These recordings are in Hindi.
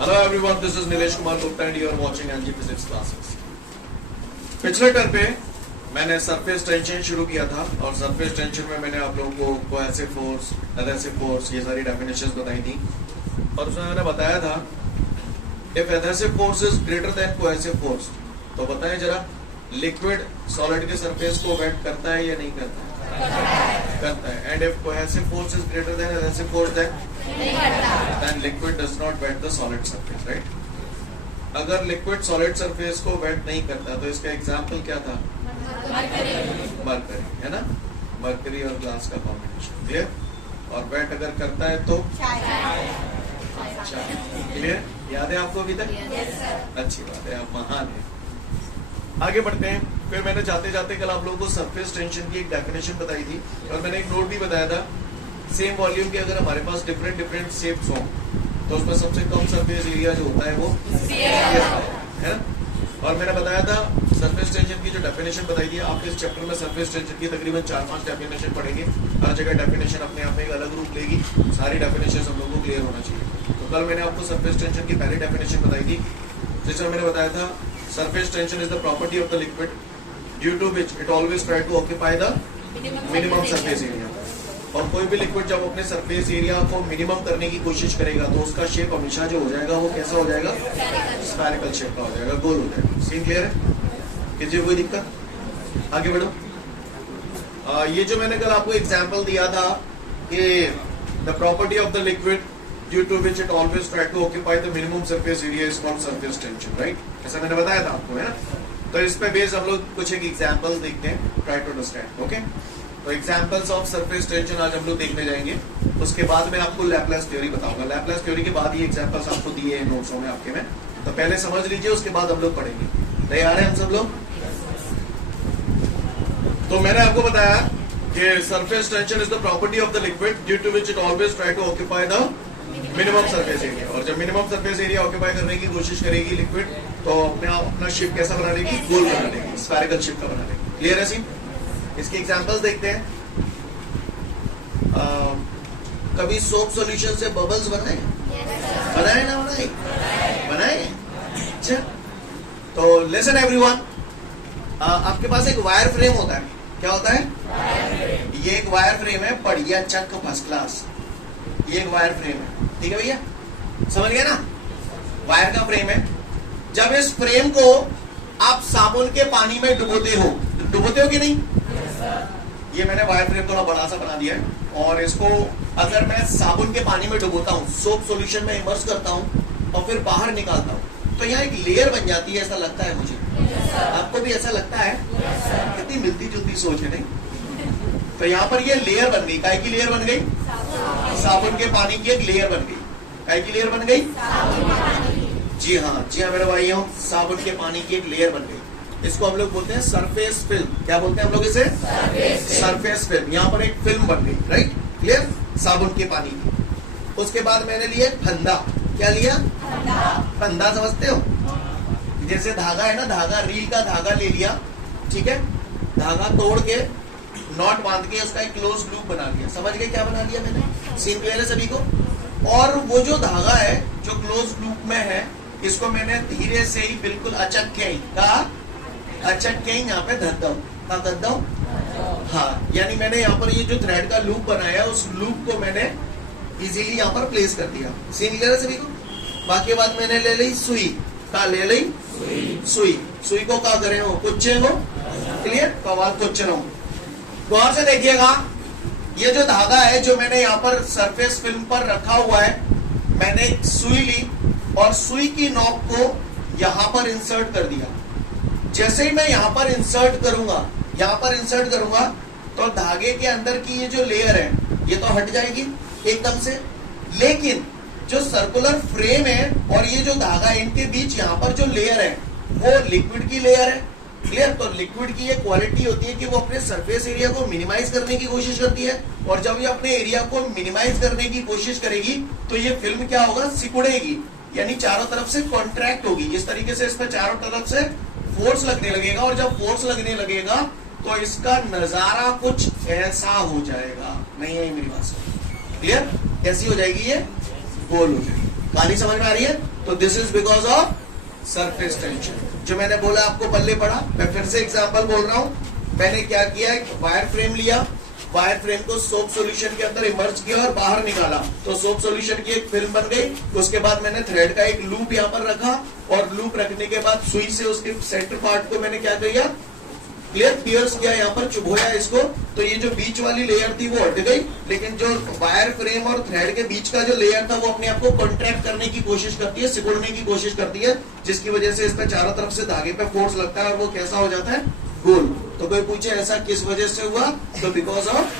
Hello everyone, this is Nilesh Kumar Gupta and you are watching NG Physics classes. पिछले टर्म पे मैंने सरफेस टेंशन शुरू किया था और सरफेस टेंशन में मैंने आप लोगों को कोहेसिव फोर्स, एडहेसिव फोर्स ये सारी डेफिनेशंस बताई थी और उसमें मैंने बताया था if adhesive force is greater than cohesive force तो बताएं जरा लिक्विड सॉलिड के सरफेस को वेट करता है या नहीं करता है? करता है। And if cohesive force is greater than adhesive force then liquid does not wet the solid surface, right. अगर लिक्विड सॉलिड सरफेस को वेट नहीं करता तो इसका एग्जांपल क्या था? मरकरी, है ना। मरकरी और ग्लास का कॉम्बिनेशन, क्लियर। और वेट अगर करता है तो क्लियर, याद है आपको अभी तक? अच्छी बात है, आप महान है। आगे बढ़ते हैं। फिर मैंने जाते जाते कल आप लोगों को सरफेस टेंशन की एक डेफिनेशन बताई थी और मैंने एक नोट भी बताया था। सेम वॉल्यूम के अगर हमारे पास डिफरेंट डिफरेंट शेप्स हों तो उसमें सबसे कम सरफेस एरिया जो होता है वो है ना। और मैंने बताया था सरफेस टेंशन की जो डेफिनेशन बताई थी, आप इस चैप्टर में सरफेस टेंशन की तकरीबन 4-5 डेफिनेशन पढ़ेंगे। हर जगह डेफिनेशन अपने आप में एक अलग रूप लेगी, सारी डेफिनेशन हम लोगों को क्लियर होना चाहिए। तो कल मैंने आपको सरफेस टेंशन की पहली डेफिनेशन बताई थी जिसमें मैंने बताया था surface tension is the property of the liquid due to which it always try to occupy the minimum surface area. और कोई भी लिक्विड जब अपने सरफेस एरिया को मिनिमम करने की कोशिश करेगा तो उसका शेप हमेशा जो हो जाएगा वो कैसा हो जाएगा? स्फेरिकल शेप का हो जाएगा, गोल हो जाएगा। सीन क्लियर है? किसी को कोई दिक्कत? आगे बढ़ो। ये जो मैंने कल आपको एग्जांपल दिया था कि the property of the liquid due to which it always try to occupy the minimum surface area is called surface tension, right. ऐसा मैंने बताया था आपको, है ना। तो इस पे बेस हम लोग कुछ एक एग्जांपल्स देखते हैं, ट्राई टू अंडरस्टैंड, ओके। तो एग्जांपल्स ऑफ सरफेस टेंशन आज हम लोग देखने जाएंगे। उसके बाद मैं आपको लैपलेस थ्योरी बताऊंगा। लैपलेस थ्योरी के बाद ये एग्जांपल्स आपको दिए हैं नोट्सों में आपके में, तो पहले समझ लीजिए, उसके बाद हम लोग पढ़ेंगे। तैयार है हम सब लोग? तो मैंने आपको बताया कि surface tension is the property of the liquid due to which it always try to occupy the minimum surface area. और जब मिनिमम सरफेस एरिया ऑक्यूपाई करने की कोशिश करेगी लिक्विड तो अपना शेप कैसा बना लेगी? गोल बना लेगी, स्फेरिकल शेप का बना लेगी। क्लियर है सी? इसके एग्जांपल्स देखते हैं। कभी सोप सॉल्यूशन से बबल्स बनाए? बनाए ना बनाए? बनाए। अच्छा, तो लिसन एवरीवन, आपके पास एक वायर फ्रेम होता है। क्या होता है? ये एक वायर फ्रेम है, बढ़िया चक फर्स्ट क्लास। ये एक वायर फ्रेम है, ठीक है भैया, समझ गए ना। वायर का फ्रेम है। जब इस फ्रेम को आप साबुन के पानी में डुबोते हो कि नहीं? ये मैंने वायर फ्रेम थोड़ा बड़ा सा बना दिया है और इसको अगर मैं साबुन के पानी में डुबोता हूँ, सोप सॉल्यूशन में इमर्स करता हूँ और फिर बाहर निकालता हूँ तो यहाँ एक लेयर बन जाती है, ऐसा लगता है मुझे। आपको भी ऐसा लगता है? कितनी मिलती जुलती सोच है, नहीं? तो यहाँ पर ये लेयर बन गई। काय की लेयर बन गई? साबुन के पानी की एक लेयर बन गई। काय की लेयर बन गई? जी हाँ मेरे भाइयों, साबुन के पानी की एक लेयर बन गई। इसको हम लोग बोलते हैं सरफेस फिल्म। क्या बोलते हैं हम लोग इसे? Surface film. यहाँ पर एक फिल्म बन गई, राइट, क्लियर, साबुन के पानी की। उसके बाद मैंने लिया फंदा। क्या लिया? फंदा समझते हो? जैसे धागा है ना, धागा, रील का धागा ले लिया, ठीक है, धागा तोड़ के नॉट बांध के उसका एक क्लोज लूप बना लिया। समझ गए क्या बना लिया मैंने? सीन क्लियर है सभी को? और वो जो धागा है जो क्लोज लूप में है, इसको मैंने धीरे से ही बिल्कुल अचक के यहाँ पे धरता हूँ। हाँ, यानी मैंने यहाँ पर ये जो थ्रेड का लूप बनाया उस लूप को मैंने इजीली यहाँ पर प्लेस कर दिया। सीन क्लियर है सभी को? बाकी बात मैंने ले ली सुई। कहा ले ली? सुई को क्या करे हो? कुच्चे हो। क्लियर? तो आवाज कुच्चे हो। गौर से देखिएगा, ये जो धागा है जो मैंने यहाँ पर सरफेस फिल्म पर रखा हुआ है, मैंने एक सुई ली और सुई की नोक को यहाँ पर इंसर्ट कर दिया। जैसे ही मैं यहाँ पर इंसर्ट करूंगा तो धागे के अंदर की ये जो लेयर है ये तो हट जाएगी एकदम से, लेकिन जो सर्कुलर फ्रेम है और ये जो धागा है इनके बीच यहाँ पर जो लेयर है वो लिक्विड की लेयर है। क्लियर? तो लिक्विड की ये क्वालिटी होती है कि वो अपने सरफेस एरिया को मिनिमाइज करने की कोशिश करती है और जब ये अपने एरिया को मिनिमाइज करने की कोशिश करेगी तो ये फिल्म क्या होगा? सिकुड़ेगी, यानी चारों तरफ से कॉन्ट्रैक्ट होगी। इस तरीके से इसमें चारों तरफ से फोर्स लगने लगेगा और जब फोर्स लगने लगेगा तो इसका नजारा कुछ ऐसा हो जाएगा। नहीं है मेरी बात? क्लियर? कैसी हो जाएगी? ये गोल हो जाएगी। कहानी समझ में आ रही है? तो this is because of surface tension. जो मैंने बोला आपको पल्ले पड़ा, मैं फिर से एग्जांपल बोल रहा हूं। मैंने क्या किया, एक वायर फ्रेम लिया, वायर फ्रेम को सोप सॉल्यूशन के अंदर इमर्ज किया और बाहर निकाला, तो सोप सॉल्यूशन की एक फिल्म बन गई। उसके बाद मैंने थ्रेड का एक लूप यहाँ पर रखा, और लूप रखने के बाद सुई से उसके सेंटर पार्ट को मैंने क्या किया, क्लियर पियर्स किया, यहाँ पर चुभोया इसको। तो ये जो बीच वाली लेयर थी वो हट गई, लेकिन जो वायर फ्रेम और थ्रेड के बीच का जो लेयर था वो अपने आप को कॉन्ट्रैक्ट करने की कोशिश करती है, सिकुड़ने की कोशिश करती है, जिसकी वजह से इसमें चारों तरफ से धागे पे फोर्स लगता है और वो कैसा हो जाता है, गोल। तो कोई पूछे ऐसा किस वजह से हुआ, तो because of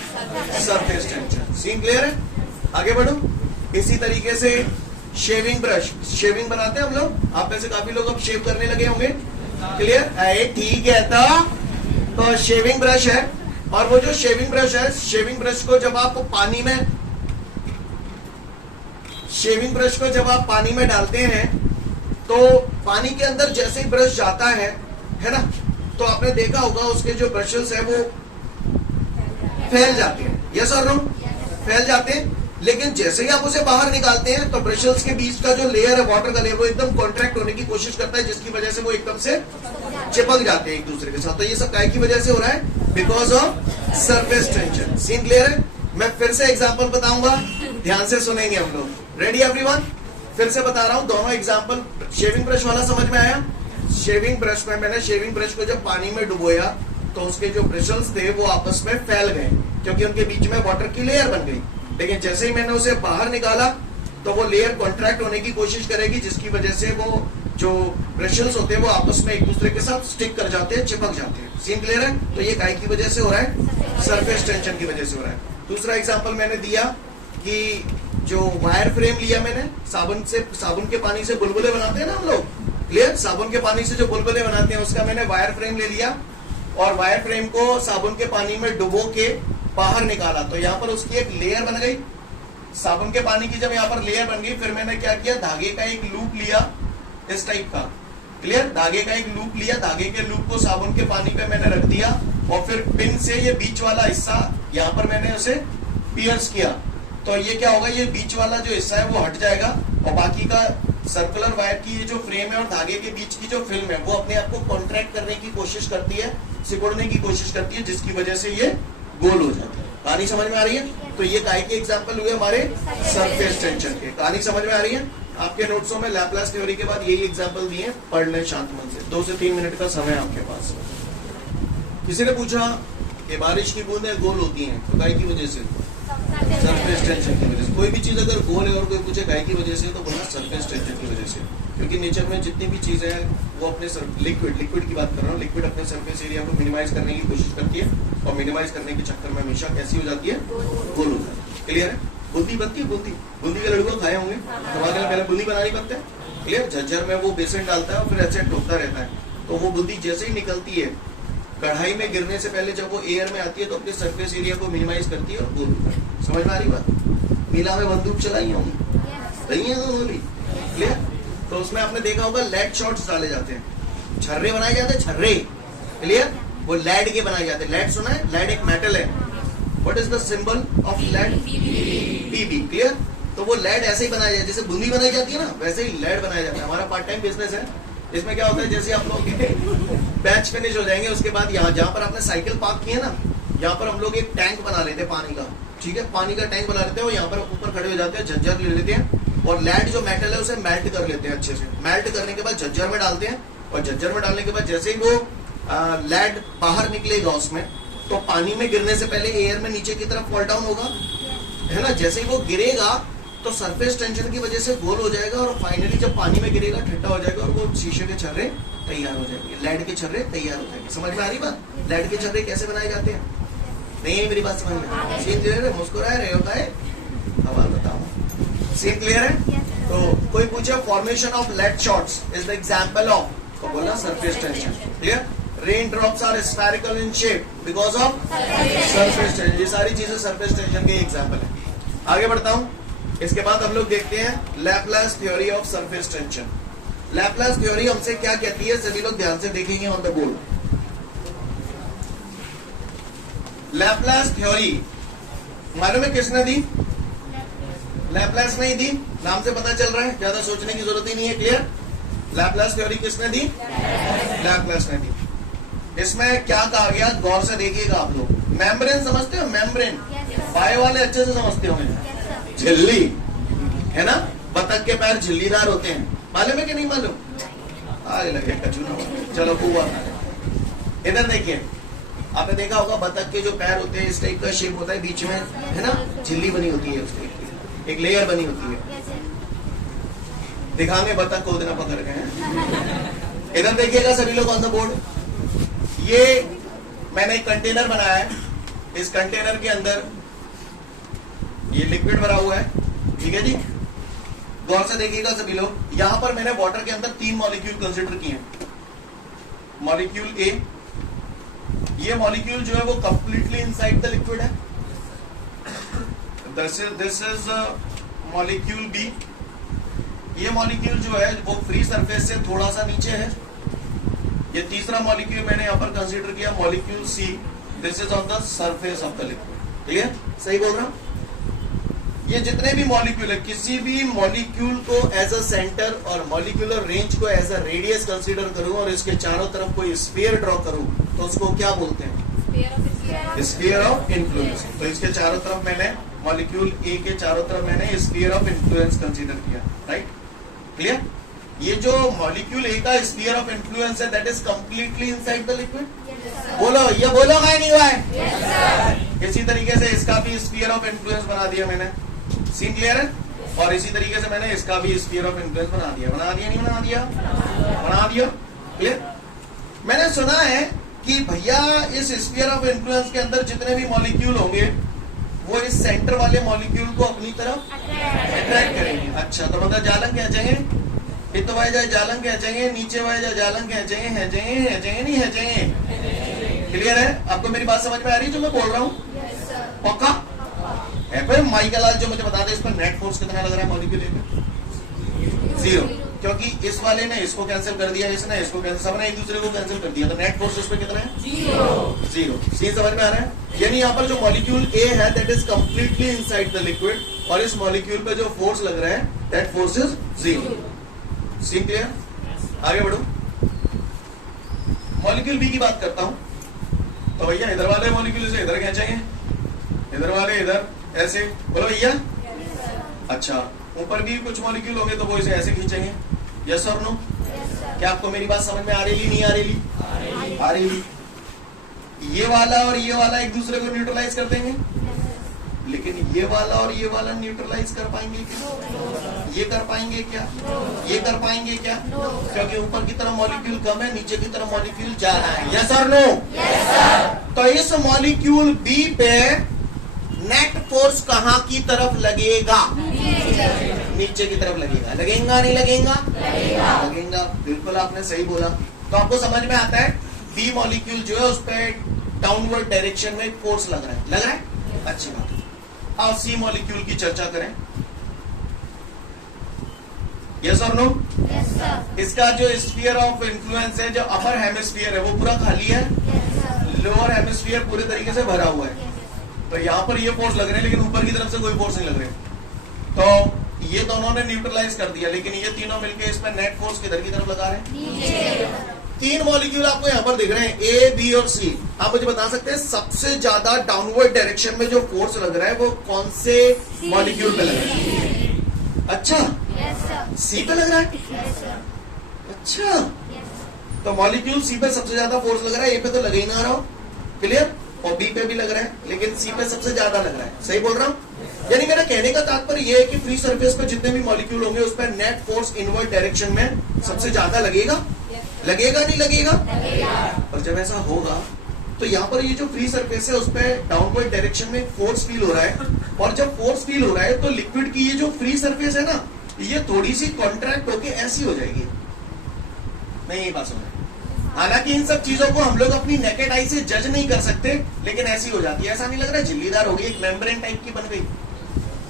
surface tension. Scene clear है? आगे बढ़ो। इसी तरीके से शेविंग ब्रश, शेविंग बनाते हैं हम लोग, आप में से काफी लोग अब शेव करने लगे होंगे, क्लियर? ठीक है, तो शेविंग ब्रश है, और वो जो शेविंग ब्रश है, शेविंग ब्रश को जब आप पानी में, शेविंग ब्रश को जब आप पानी में डालते हैं तो पानी के अंदर जैसे ही ब्रश जाता है ना, तो आपने देखा होगा उसके जो ब्रशेस है वो फैल जाते हैं, यस और नो? फैल जाते हैं। लेकिन जैसे ही आप उसे बाहर निकालते हैं तो ब्रशेस के बीच का जो लेयर है, वाटर का लेयर, वो एकदम कॉन्ट्रैक्ट होने की कोशिश करता है, जिसकी वजह से वो एकदम से चिपक जाते हैं एक दूसरे के साथ। तो ये सब काय की वजह से हो रहा है, because of surface tension. Scene clear है? मैं फिर से एग्जांपल बताऊंगा, ध्यान से सुनेंगे हम लोग। Ready everyone? फिर से बता रहा हूं दोनों एग्जांपल। शेविंग ब्रश वाला समझ में आया? शेविंग ब्रश में मैंने शेविंग ब्रश को जब पानी में डुबोया तो उसके जो ब्रिशल्स थे वो आपस में फैल गए, क्योंकि उनके बीच में वाटर की लेयर बन गई। लेकिन जैसे ही मैंने उसे बाहर निकाला तो वो लेयर कॉन्ट्रैक्ट होने की कोशिश करेगी, जिसकी वजह से वो जो ब्रशल्स होते हैं वो आपस में एक दूसरे के साथ स्टिक कर जाते हैं, चिपक जाते हैं। सीन क्लियर है? तो ये काय की वजह से हो रहा है, सरफेस टेंशन की वजह से हो रहा है। दूसरा एग्जांपल मैंने दिया कि जो वायर फ्रेम लिया मैंने, साबुन के पानी से बुलबुले बनाते हैं ना हम लोग, क्लियर? साबुन के पानी से जो बुलबुले बनाते हैं उसका मैंने वायर फ्रेम ले लिया, और वायर फ्रेम को साबुन के पानी में डुबो के बाहर निकाला, तो यहाँ पर उसकी एक लेयर बन गई। साबुन के पानी की जब यहाँ पर लेयर बन गई, फिर मैंने क्या किया, धागे का एक लूप लिया इस टाइप का, क्लियर? धागे का एक लूप लिया, धागे के लूप को साबुन के पानी पे मैंने रख दिया, और फिर पिन से ये बीच वाला हिस्सा यहाँ पर मैंने उसे पियर्स किया। तो ये क्या होगा, ये बीच वाला जो हिस्सा है वो हट जाएगा, और बाकी का सर्कुलर वायर की ये जो फ्रेम है और धागे के बीच की जो फिल्म है वो अपने आप को कॉन्ट्रैक्ट करने की कोशिश करती है, सिकुड़ने की कोशिश करती है, जिसकी वजह से ये गोल हो जाता है। कहानी समझ में आ रही है? तो ये काय के एग्जांपल हुए हमारे सरफेस टेंशन के। कहानी समझ में आ रही है? आपके नोट्सों में लैपलास थ्योरी के बाद यही एग्जांपल दिए, पढ़ लें शांत मन से। 2 से 3 मिनट का समय आपके पास। किसी ने पूछा कि बारिश की बूंदें गोल होती हैं, तो काय की वजह से? सरफेस टेंशन की वजह से। कोई भी चीज अगर गोल है और कोई पूछे काय की वजह से, तो बोलना सरफेस टेंशन की वजह से। क्योंकि नेचर में जितनी भी चीजें हैं वो अपने लिक्विड की बात कर रहा हूँ, लिक्विड अपने सरफेस एरिया को मिनिमाइज करने की कोशिश करती है, और मिनिमाइज करने के चक्कर में हमेशा कैसी हो जाती है, गोल हो जाती है। क्लियर है? बूंदी बनती है, बूंदी के लड़कों खाए होंगे, हमारे पहले बूंदी बनानी पड़ता है, क्लियर? झज्जर में वो बेसन डालता है और फिर ऐसे ठोकता रहता है, तो वो बूंदी जैसे ही निकलती है कढ़ाई में गिरने से पहले जब वो एयर में आती है तो अपने सरफेस एरिया को मिनिमाइज करती है और गोल होता है। समझ में आ रही बात? मीला में बंदूक चलाई होंगी, सही है तो गोली, क्लियर? तो उसमें आपने देखा होगा लेड शॉट्स डाले जाते हैं, छर्रे बनाए जाते हैं, छर्रे, क्लियर? वो लेड के बनाए जाते हैं। लेड सुना है? लेड एक मेटल है। What is the symbol of lead? Pb, clear? तो वो लेड ऐसे ही बनाया जाता है, जैसे बूंदी बनाई जाती है ना, वैसे ही लेड बनाया जाता है। हमारा पार्ट टाइम बिजनेस है। इसमें क्या होता है, जैसे आप लोग बैच फिनिश हो जाएंगे, उसके बाद यहाँ जहाँ पर आपने साइकिल पार्क की है ना, यहाँ पर हम लोग एक टैंक बना लेते हैं पानी का, ठीक है? पानी का टैंक बना लेते हैं, और यहाँ पर ऊपर खड़े हो जाते हैं, झज्जर ले लेते हैं, और लेड जो मेटल है उसे मेल्ट कर लेते हैं अच्छे से। मेल्ट करने के बाद झज्जर में डालते हैं, और झज्जर में डालने के बाद जैसे ही वो लेड बाहर निकलेगा उसमें, तो पानी में गिरने से पहले एयर में नीचे की तरफ फॉल डाउन होगा, है ना? जैसे ही वो गिरेगा तो सरफेस टेंशन की वजह से गोल हो जाएगा, और फाइनली जब पानी में गिरेगा ठंडा हो जाएगा, और वो शीशे के छर्रे तैयार हो जाएंगे, लेड के छर्रे तैयार हो जाएंगे। समझ में आ रही बात? लेड के छर्रे कैसे बनाए जाते हैं? नहीं मेरी बात समझ में? सीन क्लियर है? मुस्कुरा रहे हो काय? सवाल बताओ। सीन क्लियर है? तो कोई पूछे formation of lead shots is the example of, तो बोला surface tension, clear? Rain drops are spherical in shape because of surface tension. ये सारी चीजें सरफेस टेंशन के एग्जांपल है। आगे बढ़ता हूं। इसके बाद हम लोग देखते हैं Laplace theory of surface tension. Laplace theory हमसे क्या कहती है, सभी लोग ध्यान से देखेंगे on the board. Laplace theory मालूम है किसने दी? लैपलास नहीं दी, नाम से पता चल रहा है, ज्यादा सोचने की जरूरत ही नहीं है। क्लियर? लैपलास थ्योरी किसने दी? लैपलास ने दी। इसमें क्या कहा गया, गौर से देखिएगा आप लोग। मेम्ब्रेन समझते हो? मेम्ब्रेन पाए वाले अच्छे से समझते होंगे। झिल्ली है ना, बतख के पैर झिल्लीदार होते हैं, मालूम है कि नहीं मालूम? आगे लगे कचूना। चलो हुआ, इधर देखिए, आपने देखा होगा बतख के जो पैर होते हैं इस टाइप का शेप होता है, बीच में है ना झिल्ली बनी होती है, उस टाइप की एक लेयर बनी होती है। दिखाएंगे बतख को उतना पकड़ के। इधर देखिएगा सभी लोग ऑन द बोर्ड, ये मैंने एक कंटेनर बनाया है। इस कंटेनर के अंदर ये लिक्विड भरा हुआ है, ठीक है जी। गौर से देखिएगा सभी लोग, यहां पर मैंने वाटर के अंदर 3 मॉलिक्यूल कंसिडर किए हैं। मॉलिक्यूल ए, ये मॉलिक्यूल जो है वो कंप्लीटली इनसाइड द लिक्विड है। दिस इज मॉलिक्यूल बी, ये मॉलिक्यूल जो है वो फ्री सरफेस से थोड़ा सा नीचे है। ये तीसरा मॉलिक्यूल मैंने यहां पर कंसीडर किया, molecule C, this is on the surface of the liquid. ठीक है, सही बोल रहा हूं? ये जितने भी मॉलिक्यूल है, किसी भी मॉलिक्यूल को एज अ सेंटर और मॉलिक्यूलर रेंज को एज अ रेडियस कंसीडर करूं और इसके चारों तरफ कोई स्फीयर ड्रॉ करूं तो उसको क्या बोलते हैं? Sphere of influence. तो इसके चारों तरफ मैंने मॉलिक्यूल ए के चारों तरफ मैंने स्फीयर ऑफ इन्फ्लुएंस कंसीडर किया। राइट? क्लियर? ये जो मॉलिक्यूल ए का स्फीयर ऑफ इन्फ्लुएंस है, that is completely inside the liquid. बोलो, ये बोलोगा नहीं हुआ है? इसी तरीके से इसका भी स्फीयर ऑफ इन्फ्लुएंस बना दिया मैंने। सीन क्लियर है? और इसी तरीके से मैंने इसका भी स्फीयर ऑफ इन्फ्लुएंस बना दिया। बना दिया नहीं बना दिया? बना दिया। क्लियर? मैंने सुना है कि भैया इस स्फीयर ऑफ इन्फ्लुएंस के अंदर जितने भी मॉलिक्यूल होंगे वो इस सेंटर वाले मॉलिक्यूल को अपनी तरफ अट्रैक्ट करेंगे। अच्छा, तो मतलब जालंग क्या चाहिए? इत वाई जाए जालंग क्या चाहिए? नीचे वाई जाए जालंग क्या चाहिए? है चाहिए नहीं है चाहिए? क्लियर है? आपको मेरी बात समझ में आ रही है जो मैं बोल रहा हूँ? पक्का है? फिर माइकल जो मुझे बता दे, इस पर नेट फोर्स कितना लग रहा है मॉलिक्यूल पे? 0, क्योंकि इस वाले ने इसको कैंसिल कर दिया, इसने इसको कैंसिल, सबने एक दूसरे को कैंसिल कर दिया, तो नेट फोर्स इस पे कितना है? 0। सीन समझ में आ रहा है? यानी यहाँ पर जो मॉलिक्यूल ए है that is completely inside the liquid, और इस मॉलिक्यूल पे जो फोर्स लग रहा है that force is 0। Scene clear? आगे बढ़ो, मॉलिक्यूल बी की बात करता हूं। तो भैया इधर वाले मॉलिक्यूल से इधर खींचेंगे, इधर वाले इधर, ऐसे। बोलो भैया। अच्छा, ऊपर भी कुछ मॉलिक्यूल होंगे तो वो इसे ऐसे खींचेंगे। यस और नो? क्या आपको मेरी बात समझ में आ रही नहीं आ रही? आ रही। ये वाला और ये वाला एक दूसरे को न्यूट्रलाइज कर देंगे, लेकिन ये वाला और ये वाला न्यूट्रलाइज कर पाएंगे क्या? ये कर पाएंगे क्या? ये कर पाएंगे क्या? क्योंकि ऊपर की तरफ मॉलिक्यूल कम है, नीचे की तरफ मॉलिक्यूल ज्यादा है। यस और नो? तो इस मॉलिक्यूल बी पे नेट फोर्स कहां की तरफ लगेगा? नीचे की तरफ लगेगा। लगेगा नहीं लगेगा? लगेगा। बिल्कुल आपने सही बोला। तो आपको समझ में आता है बी मॉलिक्यूल जो है उस पर डाउनवर्ड डायरेक्शन में फोर्स लग रहा है। लग रहा है? अच्छी बात है। अब सी मॉलिक्यूल की चर्चा करें। यस और नो? इसका जो स्फीयर ऑफ इन्फ्लुएंस है, जो अपर हेमिस्फीयर है वो पूरा खाली है, लोअर हेमिस्फीयर पूरे तरीके से भरा हुआ है। तो यहाँ पर ये फोर्स लग रहे हैं, लेकिन ऊपर की तरफ से कोई फोर्स नहीं लग रहे। तो ये दोनों ने न्यूट्रलाइज कर दिया, लेकिन ये तीनों मिलकर इस पर नेट फोर्स किधर की तरफ लगा रहे हैं? 3 मॉलिक्यूल आपको यहाँ पर दिख रहे हैं, ए, बी और सी। आप मुझे बता सकते हैं सबसे ज्यादा डाउनवर्ड डायरेक्शन में जो फोर्स लग रहा है वो कौन से मॉलिक्यूल पे लग रहा है? अच्छा, सी पे लग रहा है। अच्छा, तो मॉलिक्यूल सी पे सबसे ज्यादा फोर्स लग रहा है, ए पे तो लग ही ना रहा हो। क्लियर? और बी पे भी लग रहा है, लेकिन सी पे सबसे ज्यादा लग रहा है। सही बोल रहा हूँ? यानी मेरा कहने का तात्पर्य यह है कि फ्री सरफेस पे जितने भी मॉलिक्यूल होंगे उस पर नेट फोर्स इनवर्ड डायरेक्शन में सबसे ज्यादा लगेगा। लगेगा नहीं लगेगा? और जब ऐसा होगा तो यहाँ पर ये जो फ्री सरफेस है उस पर डाउनवर्ड डायरेक्शन में फोर्स फील हो रहा है, और जब फोर्स फील हो रहा है तो लिक्विड की ये जो फ्री सरफेस है ना, ये थोड़ी सी कॉन्ट्रैक्ट होके ऐसी हो जाएगी। नहीं, यही बात समझ। हालांकि इन सब चीजों को हम लोग अपनी नेकेड आई से जज नहीं कर सकते, लेकिन ऐसी हो जाती है। ऐसा नहीं लग रहा है झिल्लीदार हो गई, एक मेम्ब्रेन टाइप की बन गई?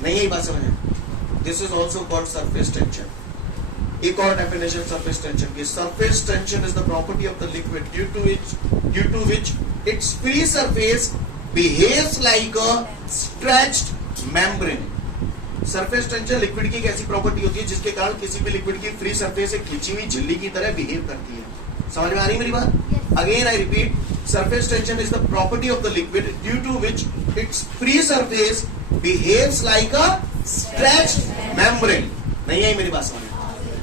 नहीं, यही बात समझे। This is also called surface tension. एक और डेफिनेशन सरफेस टेंशन की, surface tension is the property of the liquid due to which its free surface behaves like a stretched membrane. Surface tension liquid की एक ऐसी प्रॉपर्टी होती है जिसके कारण किसी भी लिक्विड की फ्री सरफेस एक खिंची हुई झिल्ली की तरह बिहेव करती है। समझ में आ रही है मेरी बात? Again I repeat, surface tension is the property of the liquid due to which its free surface behaves like a stretched membrane. नहीं आई मेरी बात समझ में?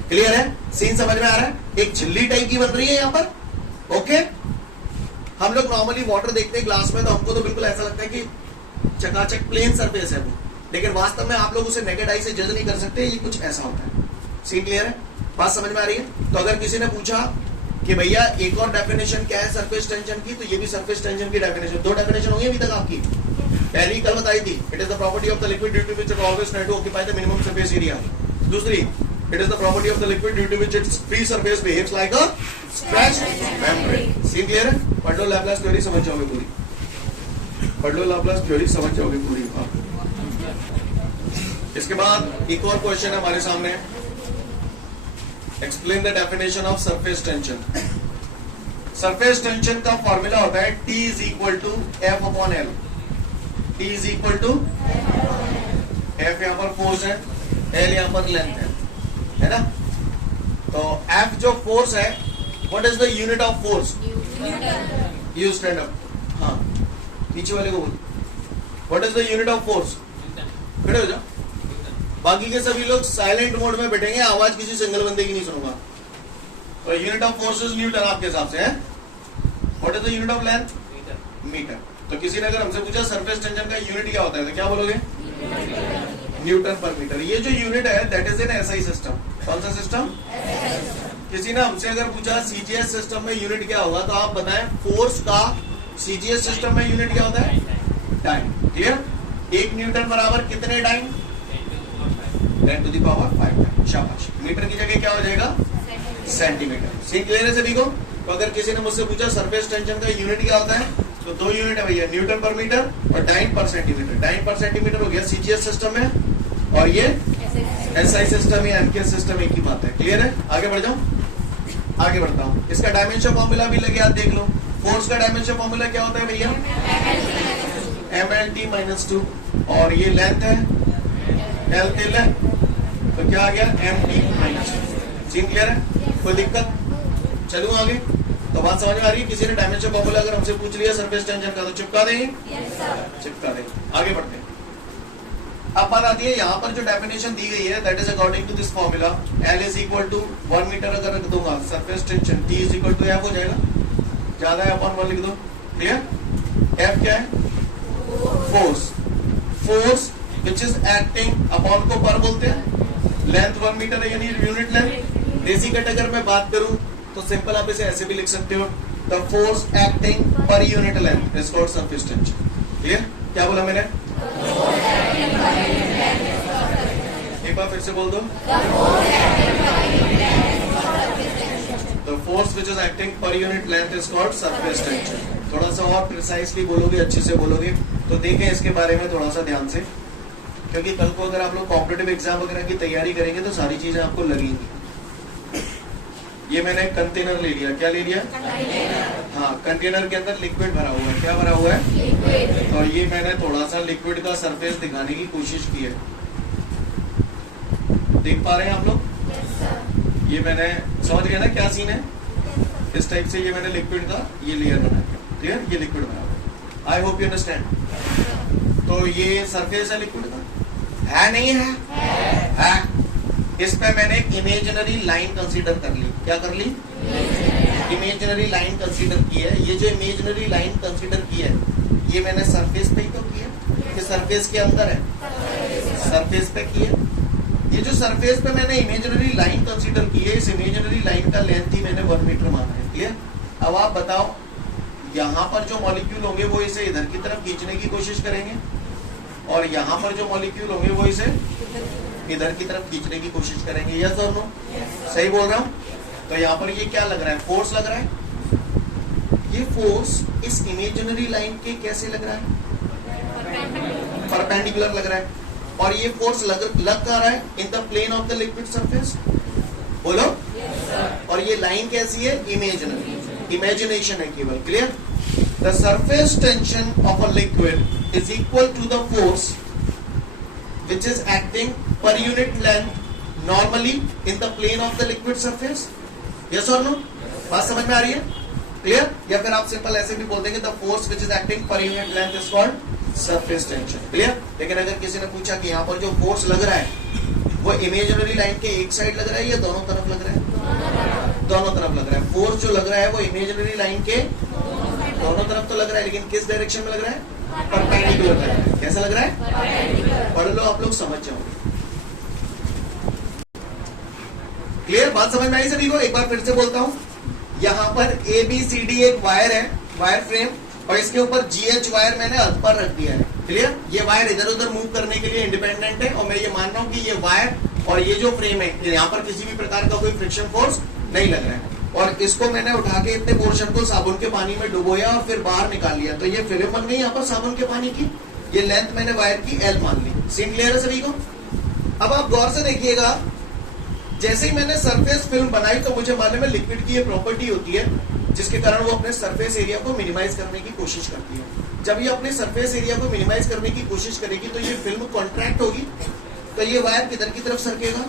क्लियर है? सीन समझ में आ रहा है? एक झिल्ली टाइप की बन रही है यहाँ पर। ओके, हम लोग नॉर्मली वाटर देखते हैं ग्लास में तो हमको तो बिल्कुल ऐसा लगता है कि चकाचक प्लेन सरफेस है वो, लेकिन वास्तव में आप लोग उसे नेकेड आई से जज नहीं कर सकते, ये कुछ ऐसा होता है। सीन क्लियर है? बात समझ में आ रही है? तो अगर किसी ने पूछा कि भैया एक और डेफिनेशन क्या है सरफेस टेंशन की, तो ये भी सरफेस टेंशन की डेफिनेशन, दो डेफिनेशन होंगी अभी तक आपकी। पहली कल बताई थी, it is the property of the liquid due to which it always try to occupy the minimum surface area. दूसरी, it is the property of the liquid due to which its free surface behaves like a stretched membrane. Scene clear है? पढ़ लो लैप्लास थ्योरी, समझ जाओगे पूरी। पढ़ लो लैप्लास थ्योरी, समझ जाओगे पूरी। इसके बाद एक और क्वेश्चन है हमारे सामने, explain the definition of surface tension. Surface tension का फॉर्मूला होता है T is equal to F upon L. T is equal to F, यहां पर फोर्स है, एल यहां पर लेंथ है ना? तो F जो फोर्स है, what is the unit of force? You stand up, हाँ पीछे वाले को बोल, what is the unit of force? खड़े हो जाओ। बाकी के सभी लोग साइलेंट मोड में बैठेंगे, आवाज किसी सिंगल बंदे की नहीं सुनूंगा। तो unit of force is newton आपके हिसाब से है। What is the unit of length? Metre. तो किसी ने अगर हमसे पूछा सरफेस टेंशन का यूनिट क्या होता है, तो क्या बोलोगे? न्यूटन पर मीटर। ये जो यूनिट है that is an SI system. कौन सा सिस्टम? किसी ने हमसे अगर पूछा सीजीएस सिस्टम में यूनिट क्या होगा, तो आप बताएं फोर्स का सीजीएस सिस्टम में यूनिट क्या होता है? टाइम। क्लियर? एक न्यूटन बराबर कितने टाइम? 10 to the power 5। शाबाश। मीटर की जगह क्या हो जाएगा? सेंटीमीटर। सीन क्लियर है सभी को? तो अगर किसी ने मुझसे पूछा सरफेस टेंशन का यूनिट क्या होता है, तो दो यूनिट है भैया, न्यूटन पर मीटर और टाइम पर सेंटीमीटर। टाइम पर सेंटीमीटर हो गया सीजीएस सिस्टम में, और ये एसआई सिस्टम या एमकेएस सिस्टम, एक ही बात है। क्लियर है? आगे बढ़ जाऊं? आगे बढ़ता हूं। इसका डायमेंशन फॉर्मूला भी लगे, आप देख लो। फोर्स का डायमेंशन फॉर्मूला क्या होता है भैया? mlt-2, और ये लेंथ है एल तिल है, तो क्या आ गया? mt-2। सीन क्लियर है? कोई दिक्कत? चलूं आगे? तो बात समझ में आ रही है? किसी ने डायमेंशन फॉर्मूला अगर हमसे पूछ लिया सरफेस टेंशन का, तो चिपका देंगे? चिपका देंगे। आगे बढ़ते हैं। अब बात आती है यहाँ पर जो डेफिनेशन दी गई है, that is according to this formula, L is equal to 1 metre अगर रख दूंगा, surface tension T is equal to F हो जाएगा, ज्यादा है अपॉन 1 लिख दो। क्लियर? F क्या है? Force. Force which is acting, upon को पर बोलते हैं, लेंथ 1 मीटर है यानी यूनिट लेंथ। देसी कट अगर मैं बात करूं तो सिंपल आप इसे ऐसे भी लिख सकते हो, the force acting per unit length is called surface tension. Clear? क्या बोला मैंने? एक बार फिर से बोल दो। The force which is acting per unit length is called surface tension. थोड़ा सा और प्रिसाइसली बोलोगे, अच्छे से बोलोगे तो देखें इसके बारे में थोड़ा सा ध्यान से, क्योंकि कल को अगर आप लोग कॉम्पिटिटिव एग्जाम वगैरह की तैयारी करेंगे तो सारी चीजें आपको लगेंगी। ये मैंने कंटेनर ले लिया, क्या ले लिया? हाँ, कंटेनर के अंदर लिक्विड भरा हुआ है। क्या भरा हुआ है? लिक्विड। तो ये मैंने थोड़ा सा लिक्विड का सरफेस दिखाने की कोशिश की है। देख पा रहे हैं आप लोग? yes, ये मैंने समझ गया ना क्या सीन है? इस टाइप से ये मैंने लिक्विड का ये लेयर बनाया। क्लियर? ये लिक्विड बना हुआ। I hope you understand. तो ये सरफेस है लिक्विड का, है नहीं है? है। इस पे मैंने एक इमेजिनरी लाइन कंसीडर कर ली। क्या कर ली? इमेजिनरी लाइन कंसीडर की है। ये जो इमेजिनरी लाइन कंसीडर की है, ये मैंने सरफेस पे ही तो की है कि सरफेस के अंदर है? सरफेस पे की है। ये जो सरफेस पे मैंने इमेजिनरी लाइन कंसीडर की है, इस इमेजिनरी लाइन का लेंथ ही मैंने 1 मीटर माना है। क्लियर? अब आप बताओ, यहाँ पर जो मॉलिक्यूल होंगे वो इसे इधर की तरफ खींचने की कोशिश करेंगे, और यहाँ पर जो मॉलिक्यूल होंगे वो इसे इधर की तरफ खींचने की कोशिश करेंगे। यस और नो? सही बोल रहा हूँ? तो यहाँ पर ये क्या लग रहा है? फोर्स लग रहा है। ये फोर्स इस इमेजिनरी लाइन के कैसे लग रहा है? परपेंडिकुलर लग रहा है। और ये फोर्स लग कर रहा है in the plane of the liquid surface. बोलो। और ये लाइन कैसी है? इमेजिनरी, इमेजिनेशन है केवल। Clear? The surface tension of a liquid is equal to the force which is acting per unit length normally in the plane of the liquid surface? Yes or no? बात समझ में आ रही है? क्लियर? या फिर आप सिंपल ऐसे भी बोल देंगे the force which is acting per unit length is called surface tension. Clear? लेकिन अगर किसी ने पूछा कि यहाँ पर जो फोर्स लग रहा है वो इमेजिनरी लाइन के एक साइड लग रहा है या दोनों तरफ लग रहा है? दोनों तरफ लग रहा है. फोर्स जो लग रहा है वो इमेजिनरी लाइन के दोनों तरफ तो लग रहा है, लेकिन किस डायरेक्शन में लग रहा है? परपेंडिकुलर लग रहा है. कैसा लग रहा है? पढ़ लो, आप लोग समझ जाओगे. क्लियर? बात समझ में आई सभी को? एक बार फिर से बोलता हूं. यहाँ पर ABCD एक वायर है, वायर फ्रेम, और इसके ऊपर GH वायर मैंने अर्थ पर रख दिया है. क्लियर? ये वायर इधर उधर मूव करने के लिए इंडिपेंडेंट है, और मैं ये मान रहा हूं कि ये वायर और ये जो फ्रेम है यहाँ पर किसी भी प्रकार का कोई फ्रिक्शन फोर्स नहीं लग रहा है. और इसको मैंने उठा के इतने पोर्शन को साबुन के पानी में डुबोया और फिर बाहर निकाल लिया, तो ये फिल्म बन गई यहाँ पर साबुन के पानी की. ये लेंथ मैंने वायर की L मान ली. सीन क्लियर है सभी को? अब आप गौर से देखिएगा, जैसे ही मैंने सरफेस फिल्म बनाई तो मुझे मालूम है लिक्विड की ये प्रॉपर्टी होती है जिसके कारण वो अपने सरफेस एरिया को मिनिमाइज करने की कोशिश करती है. जब ये अपने सरफेस एरिया को मिनिमाइज करने की कोशिश करेगी तो ये फिल्म कॉन्ट्रैक्ट होगी, तो ये वायर किधर की तरफ सरकेगा?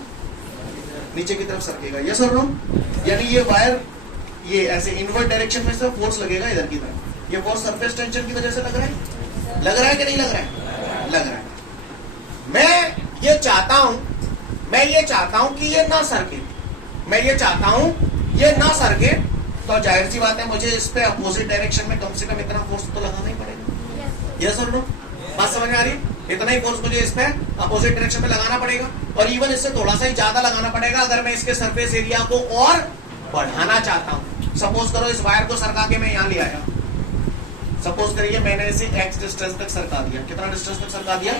नीचे की तरफ सरकेगा. यस और नो? यानी ये वायर ये ऐसे इनवर्ट डायरेक्शन में से फोर्स लगेगा इधर की तरफ. ये फोर्स सरफेस टेंशन की वजह से लग रहा है? लग रहा है कि नहीं लग रहा है? लग रहा है. मैं ये चाहता हूं कि ये ना सरके. मैं ये चाहता हूं ये ना सरके, तो जाहिर सी बात है मुझे इस पे अपोजिट डायरेक्शन में कम से कम इतना फोर्स तो लगाना ही पड़ेगा. यस और नो? बात समझ में आ रही है? इतना ही फोर्स मुझे इस पे अपोजिट डायरेक्शन में लगाना पड़ेगा, और इवन इससे थोड़ा सा ही ज्यादा लगाना पड़ेगा अगर मैं इसके सरफेस एरिया को और बढ़ाना चाहता हूं. सपोज करो इस वायर को सरका के मैं यहां ले आया. सपोज करिए मैंने इसे x डिस्टेंस तक सरका दिया. कितना डिस्टेंस तक सरका दिया?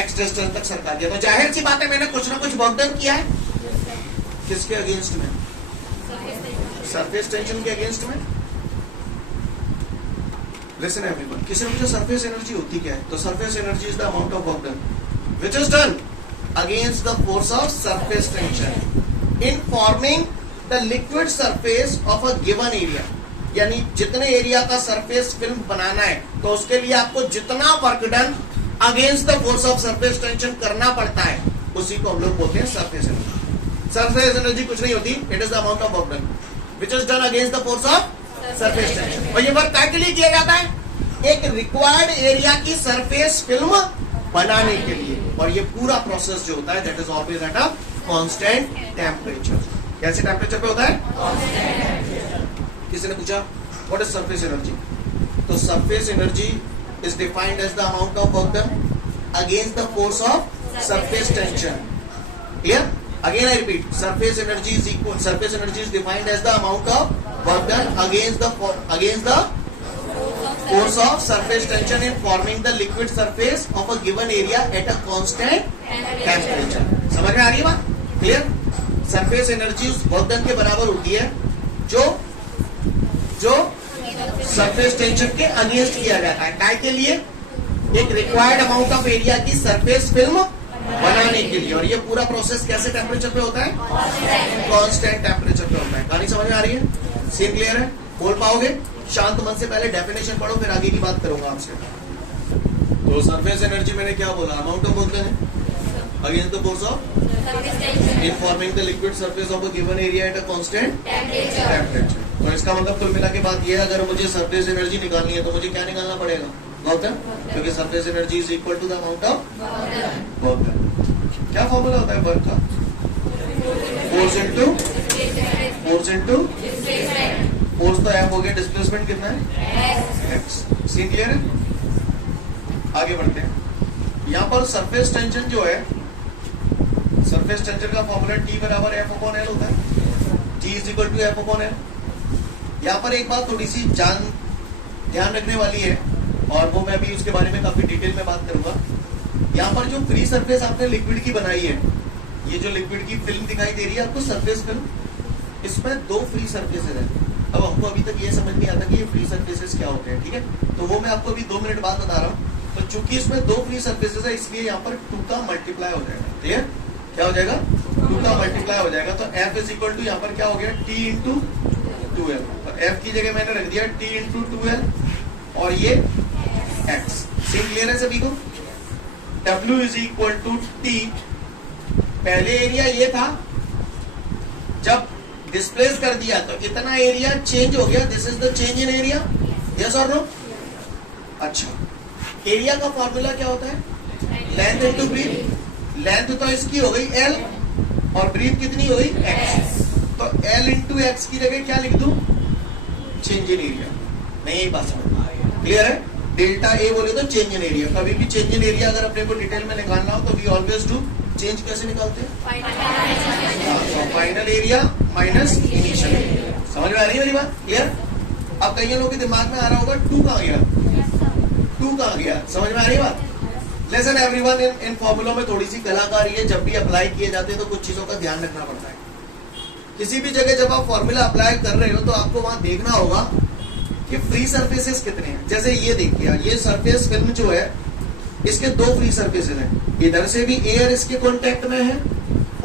x डिस्टेंस तक सरका दिया. तो जाहिर सी बात है मैंने कुछ ना कुछ वर्क डन किया है. किसके अगेंस्ट में? सरफेस टेंशन के अगेंस्ट में. लिसन एवरीवन, किसी ने पूछा सरफेस एनर्जी होती क्या है? तो surface energy is the amount of work done which is done against the force of surface tension in forming the liquid surface of a given area. यानी जितने एरिया का सरफेस फिल्म बनाना है तो उसके लिए आपको जितना work done against the force of surface tension करना पड़ता है उसी को हम लोग बोलते हैं सरफेस एनर्जी. सरफेस एनर्जी कुछ नहीं होती, it is the amount of work done which is done against the force of surface tension. और ये वर्क काय के लिए किया जाता है? एक रिक्वायर्ड एरिया की सरफेस फिल्म बनाने के लिए. और ये पूरा प्रोसेस जो होता है that is always at a constant temperature. कैसे टेम्परेचर पे होता है? किसी ने पूछा व्हाट इज सरफेस एनर्जी? तो surface energy is defined as the amount of work done against the force of surface tension. Clear? Again I repeat, surface energy is defined as the amount of work done against the force of surface tension in forming the liquid surface of a given area at a constant temperature. समझ में आ रही है बात? क्लियर? सरफेस एनर्जी उस वर्क डन के बराबर होती है जो सरफेस टेंशन के अगेंस्ट किया जाता है. काय के लिए? एक रिक्वायर्ड अमाउंट ऑफ एरिया की सरफेस फिल्म बनाने के लिए. और ये पूरा प्रोसेस कैसे टेम्परेचर पे होता है? कांस्टेंट टेम्परेचर पे होता है. कहानी समझ में आ रही है? सीन क्लियर है? बोल पाओगे? शांत मन से पहले डेफिनेशन पढ़ो, फिर आगे की बात करूंगा आपसे. तो सरफेस एनर्जी मैंने क्या बोला? Amount of work done against the force of in forming the liquid surface of a given area at a constant temperature. तो इसका मतलब कुल मिला के बात ये है, अगर मुझे सरफेस एनर्जी निकालनी है तो मुझे क्या निकालना पड़ेगा? Work done. क्योंकि surface energy is equal to the amount of work done. क्या फॉर्मूला होता है वर्क का? फोर्स इंटू फोर्स तो एफ हो गया, डिस्प्लेसमेंट कितना है? एक्स. सीन क्लियर है? आगे बढ़ते हैं. यहाँ पर सरफेस टेंशन जो है, सरफेस टेंशन का फॉर्मूला T बराबर एफ अपॉन एल होता है. T is equal to F upon L. यहाँ पर एक बात थोड़ी सी ध्यान रखने वाली है, और वो मैं भी उसके बारे में काफी डिटेल में बात करूंगा. यहाँ पर जो फ्री सरफेस आपने लिक्विड की बनाई है, ये जो लिक्विड की फिल्म दिखाई दे रही है आपको सरफेस फिल्म, इसमें दो फ्री सरफेसेस हैं. अब हमको अभी तक ये समझ नहीं आता कि ये फ्री सरफेसेस क्या होते हैं. ठीक है, तो वो मैं आपको अभी 2 मिनट बाद बता रहा हूँ. तो चूंकि इसमें दो फ्री सरफेसेस है इसलिए यहाँ पर 2 का मल्टीप्लाई हो जाएगा. क्लियर? क्या हो जाएगा? 2 का मल्टीप्लाई हो जाएगा. तो F इज इक्वल टू यहाँ पर क्या हो गया? T into 2L. तो F की जगह मैंने रख दिया T इंटू 2L और ये X. सीन क्लियर है सभी को? W is equal to T। पहले एरिया ये था, जब डिस्प्लेस कर दिया तो इतना एरिया चेंज हो गया। This is the change in area, yes और नो? अच्छा, एरिया का फॉर्मूला क्या होता है? Length into breathe. लेंथ तो इसकी हो गई L और ब्रीथ कितनी हो गई? X। तो L इंटू एक्स की जगह क्या लिख दूं? Change in area. नहीं, यही बात समझ क्लियर है? डेल्टा ए बोले तो चेंज इन एरिया। कभी भी चेंज इन एरिया अगर अपने को डिटेल में निकालना हो तो वी ऑलवेज डू चेंज। कैसे निकालते हैं? Final area minus initial area. समझ में आ रही है मेरी बात? क्लियर? अब कई लोगों के दिमाग में आ रहा होगा 2 कहां गया, 2 कहां गया? समझ में आ रही है बात? लेसन एवरीवन, इन फॉर्मूलों में थोड़ी सी कलाकारी है। जब भी अप्लाई किए जाते हैं तो कुछ चीजों का ध्यान रखना पड़ता है। किसी भी जगह जब आप फॉर्मूला अप्लाई कर रहे हो तो आपको वहां देखना होगा कि फ्री सरफेसेस कितने हैं। जैसे ये देखिए, ये सरफेस फिल्म जो है इसके 2 फ्री सरफेसेस हैं। इधर से भी एयर इसके कांटेक्ट में है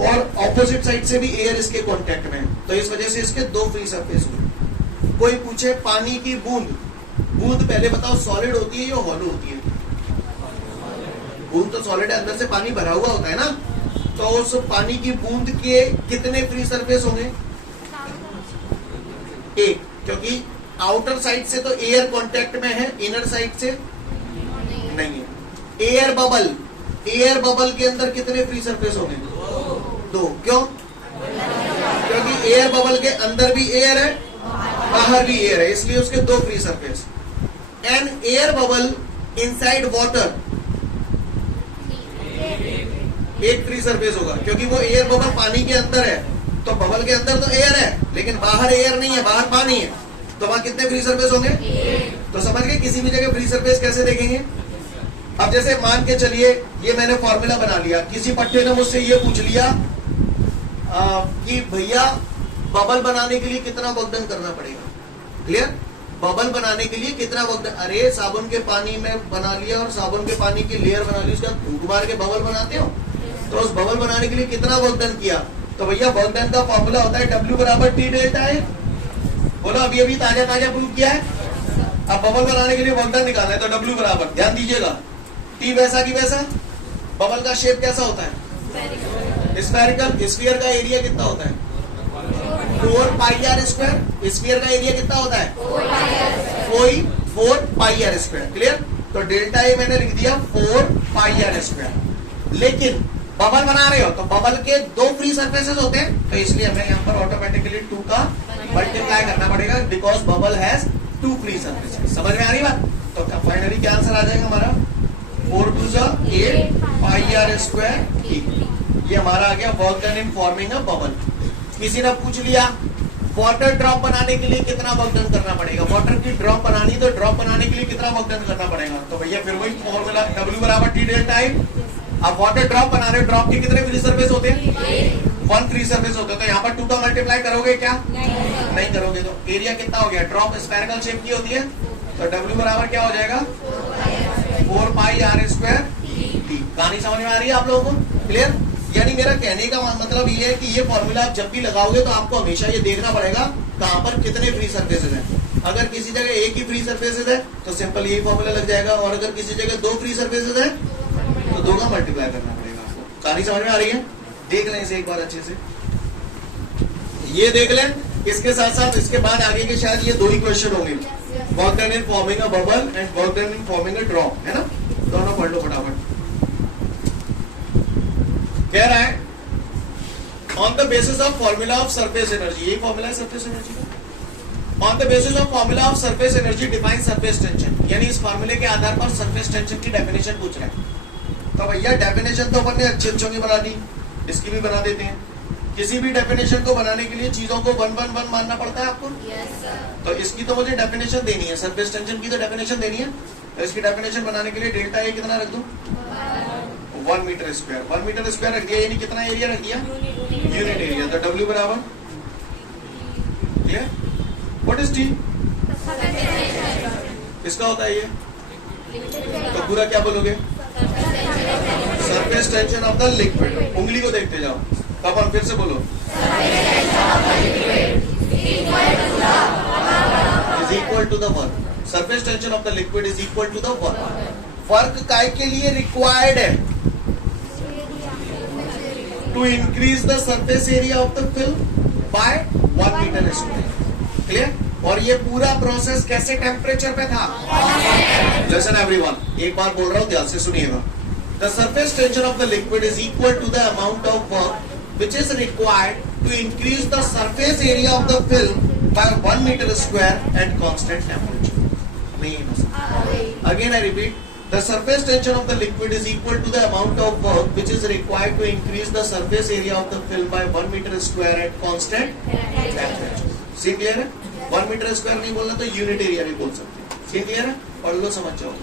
और ऑपोजिट साइड से भी एयर इसके कांटेक्ट में है, तो इस वजह से इसके 2 फ्री सरफेस हुए। कोई पूछे पानी की बूंद, बूंद पहले बताओ सॉलिड होती है या हॉलो होती है? बूंद तो सॉलिड है, अंदर से पानी भरा हुआ होता है ना। तो उस पानी की बूंद के कितने फ्री सरफेस होंगे? 1, क्योंकि आउटर साइड से तो एयर कांटेक्ट में है, इनर साइड से नहीं है। एयर बबल, एयर बबल के अंदर कितने फ्री सरफेस होंगे? 2। क्यों? क्योंकि एयर बबल के अंदर भी एयर है, बाहर भी एयर है, इसलिए उसके 2 free surface. An air bubble inside water, 1 free surface होगा, क्योंकि वो एयर बबल पानी के अंदर है। तो बबल के अंदर तो एयर है लेकिन बाहर एयर नहीं है, बाहर पानी है, तो वहां कितने फ्री सरफेस होंगे? तो समझ गए? किसी भी जगह फ्री सरफेस कैसे देखेंगे? अब जैसे मान के चलिए ये मैंने फॉर्मूला बना लिया, किसी पट्टे ने मुझसे ये पूछ लिया कि भैया बबल बनाने के लिए कितना वर्क डन करना पड़ेगा? क्लियर? बबल बनाने के लिए कितना वर्क डन? अरे साबुन के पानी में बना लिया और साबुन के पानी की लेयर बना ली, उसका फूंक मार के बबल बनाते हो, तो उस बबल बनाने के लिए कितना वर्क डन किया? तो भैया वर्क डन का फॉर्मूला होता है W बराबर T डेल्टा है। बोलो, अभी अभी ताजा ताजा प्रूव किया है। अब बबल बनाने के लिए वर्क डन निकालना है तो W बराबर, ध्यान दीजिएगा, T वैसा की वैसा। बबल का शेप कैसा होता है? स्फेरिकल। स्फीयर का एरिया कितना होता है? 4 पाई आर स्क्वायर। स्फीयर का एरिया कितना होता है? 4 पाई आर स्क्वायर। क्लियर? तो डेल्टा ए मैंने लिख दिया 4 पाई आर स्क्वायर। लेकिन बबल बना रहे हो तो बबल के 2 फ्री सरफेसेस होते हैं, तो इसलिए हमें यहाँ पर ऑटोमेटिकली 2 का मल्टीप्लाई करना पड़ेगा, because bubble has 2 free surfaces. समझ में आ रही बात? तो फाइनली क्या आंसर आ जाएगा हमारा? 4 2 8 पाई आर स्क्वायर। ये हमारा आ गया work done in forming a bubble. किसी ने पूछ लिया वाटर ड्रॉप बनाने के लिए कितना वर्क डन करना पड़ेगा? वाटर की ड्रॉप बनानी, तो ड्रॉप बनाने के लिए कितना वर्क डन करना पड़ेगा? तो भैया फिर वही फॉर्मूला W बराबर T डेल्टा है। अब वाटर ड्रॉप बना रहे हो, ड्रॉप के कितने फ्री सरफेस होते हैं? 1 फ्री सरफेस होते हैं। तो यहाँ पर 2 का मल्टीप्लाई करोगे क्या? नहीं करोगे। तो एरिया कितना हो गया? ड्रॉप स्फेरिकल शेप की होती है, तो W बराबर क्या हो जाएगा? 4 पाई आर स्क्वायर T। कहानी समझ में आ रही है आप लोगों को? क्लियर? यानी मेरा कहने का मतलब ये है कि ये फॉर्मूला आप जब भी लगाओगे तो आपको हमेशा ये देखना पड़ेगा कहां पर कितने फ्री सरफेसेस हैं। अगर किसी जगह 1 ही फ्री सरफेसेस है तो सिंपल यही फॉर्मूला लग जाएगा, और अगर किसी जगह 2 फ्री सरफेसेस है तो 2 का मल्टीप्लाई करना पड़ेगा आपको। कहानी समझ में आ रही है? देख लें इसे एक बार अच्छे से, ये देख लें। इसके साथ साथ इसके बाद आगे के शायद ये 2 ही क्वेश्चन होंगे, work done in forming a bubble and work done in forming a drop, है ना? दोनों पढ़ लो फटाफट। कह रहा है on the basis of formula of surface energy, यही फॉर्मूला है सरफेस एनर्जी का। On the basis of formula of surface energy define surface tension, यानी इस फॉर्मूले के आधार पर सरफेस टेंशन की डेफिनेशन पूछ रहा है। तो भैया डेफिनेशन तो अपन ने अच्छी अच्छों की बना दी, इसकी भी बना देते हैं। किसी भी डेफिनेशन को बनाने के लिए चीजों को 1 1 1 मानना पड़ता है आपको। तो इसकी तो मुझे डेफिनेशन देनी है, सरफेस टेंशन की तो डेफिनेशन देनी है। तो इसकी डेफिनेशन बनाने के लिए डेल्टा ए कितना रख दूं? 1 मीटर स्क्वायर। 1 मीटर स्क्वायर रख दिया, यानी कितना एरिया रख दिया? Unit area. तो W बराबर व्हाट इज T? किसका होता है ये? तो पूरा क्या बोलोगे? Surface tension of the liquid. उंगली को देखते जाओ, कब फिर से बोलो, is equal to the work. Surface tension of the liquid is equal to the work. Work काय के लिए रिक्वायर्ड है? To increase the surface area of the film by 1 metre square. Clear? और ये पूरा प्रोसेस कैसे टेम्परेचर पे था? लिसन एवरीवन, एक बार बोल रहा हूं, ध्यान से सुनिएगा। The surface tension of the liquid is equal to the amount of work which is required to increase the surface area of the film by 1 meter square at constant temperature. Again I repeat, the surface tension of the liquid is equal to the amount of work which is required to increase the surface area of the film by 1 meter square at constant temperature. Scene clear है? 1 meter square नहीं बोलना तो unit area भी बोल सकते। Scene clear है? पढ़ लो, समझ जाओ।